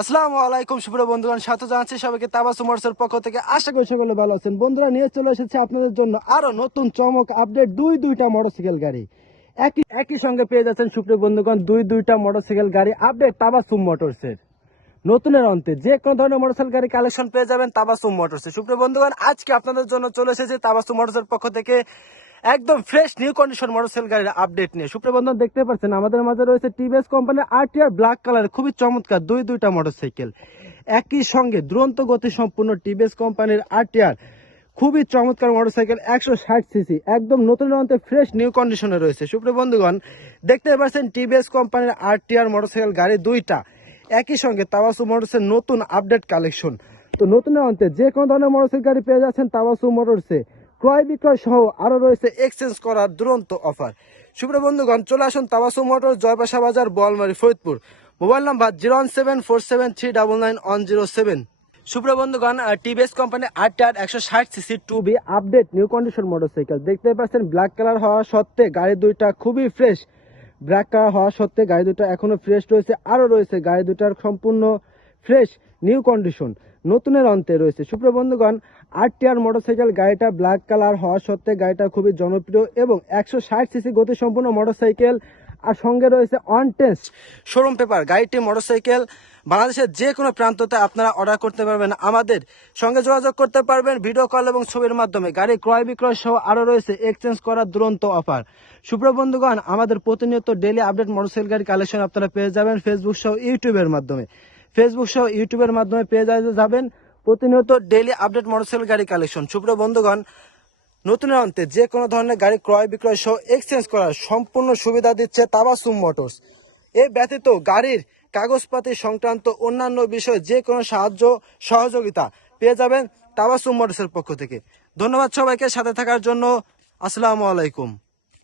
আসসালামু আলাইকুম, সুপ্রিয় বন্ধুগণ, স্বাগত জানাচ্ছি সবাইকে তাবাসু মোটরসের পক্ষ থেকে। আশা করি সকলে ভালো আছেন। বন্ধুরা, নিয়ে চলে এসেছে আপনাদের জন্য আরও নতুন চমক আপডেট দুই দুইটা মোটরসাইকেল গাড়ি। একই একই সঙ্গে পেয়ে যাচ্ছেন, সুপ্রিয় বন্ধুগণ, দুই দুইটা মোটরসাইকেল গাড়ি আপডেট তাবাসুম মোটরসের। নতুনের অন্তে যে কোনো ধরনের মোটরসাইকেল গাড়ি কালেকশন পেয়ে যাবেন তাবাসুম মোটরসে। সুপ্রিয় বন্ধুগণ, আজকে আপনাদের জন্য চলে এসেছে তাবাসুম মোটরসের পক্ষ থেকে। একদম ফ্রেশ নিউ কন্ডিশন মোটরসাইকেল গাড়ির আপডেট নিয়ে। সুপ্রিয় বন্ধুগণ দেখতে পাচ্ছেন, আমাদের মাঝে রয়েছে টিভিএস কোম্পানির আরটিআর ব্ল্যাক কালার খুবই চমৎকার, দুই দুইটা মোটরসাইকেল একই সঙ্গে দুরন্ত গতি সম্পূর্ণ টিভিএস কোম্পানির আরটিআর খুবই চমৎকার মোটরসাইকেল একশো ষাট সিসি একদম নতুন অন্তে ফ্রেশ নিউ কন্ডিশনে রয়েছে। সুপ্রিয় বন্ধুগণ, দেখতে পাচ্ছেন টিভিএস কোম্পানির আরটিআর মোটরসাইকেল গাড়ি দুইটা। একই সঙ্গে তাওয়াসু মোটরসের নতুন আপডেট কালেকশন তো নতুন অন্তে যে কোনো ধরনের মোটরসাইকেল গাড়ি পেয়ে যাচ্ছেন তাওয়াসু মোটরসে ক্রয় বিক্রয় সহ আরও রয়েছে এক্সচেঞ্জ করার দুরন্ত অফার সুপ্রিয় বন্ধুগণ, চলে আসুন তাবাসু মোটর জয়পাশা বাজার Bolmari Faridpur. Mobile number zero one seven four seven three double nine one zero seven সুপ্রিয় বন্ধুগণ টিভিএস কোম্পানি আরটার একশো ষাট CC two B update new condition motorcycle দেখতে পাচ্ছেন ব্ল্যাক কালার হওয়া সত্ত্বে গাড়ি দুইটা খুবই ফ্রেশ ব্ল্যাক কালার হওয়া সত্ত্বে গাড়ি দুটো এখনও ফ্রেশ রয়েছে। আরও রয়েছে গাড়ি দুটার সম্পূর্ণ ফ্রেশ, নিউ কন্ডিশন। নতুনের অন্তে রয়েছে। সুপ্রিয় বন্ধুগণ আরটিআর মোটরসাইকেল গাড়িটা ব্ল্যাক কালার হওয়া সত্ত্বে গাড়িটা খুবই জনপ্রিয় এবং একশো ষাট সিসি গতি সম্পূর্ণ মোটরসাইকেল আর সঙ্গে রয়েছে অন টেস্ট শোরুম পেপার, গাড়িটি, মোটরসাইকেল বাংলাদেশের যে কোনো প্রান্ততে আপনারা অর্ডার করতে পারবেন আমাদের। সঙ্গে যোগাযোগ করতে পারবেন ভিডিও কল এবং ছবির মাধ্যমে। গাড়ি ক্রয় বিক্রয় সহ আরও রয়েছে এক্সচেঞ্জ করার দুরন্ত অফার সুপ্রিয় বন্ধুগণ, আমাদের প্রতিনিয়ত ডেলি আপডেট মোটরসাইকেল গাড়ি কালেকশন আপনারা পেয়ে যাবেন ফেসবুক সহ ইউটিউবের মাধ্যমে। ফেসবুক সহ ইউটিউবের মাধ্যমে পেয়ে যাবেন প্রতিনিয়ত ডেলি আপডেট মোটরসাইকেল গাড়ি কালেকশন সুপ্রিয় বন্ধুগণ নতুনের অন্তে যে কোনো ধরনের গাড়ি ক্রয় বিক্রয় সহ এক্সচেঞ্জ করার সম্পূর্ণ সুবিধা দিচ্ছে তাবাসুম মোটরস। এ ব্যতীত গাড়ির কাগজপাতি সংক্রান্ত অন্যান্য বিষয়ে যে কোনো সাহায্য, সহযোগিতা পেয়ে যাবেন তাবাসুম মোটরসের পক্ষ থেকে। ধন্যবাদ সবাইকে সাথে থাকার জন্য। আসসালামু আলাইকুম।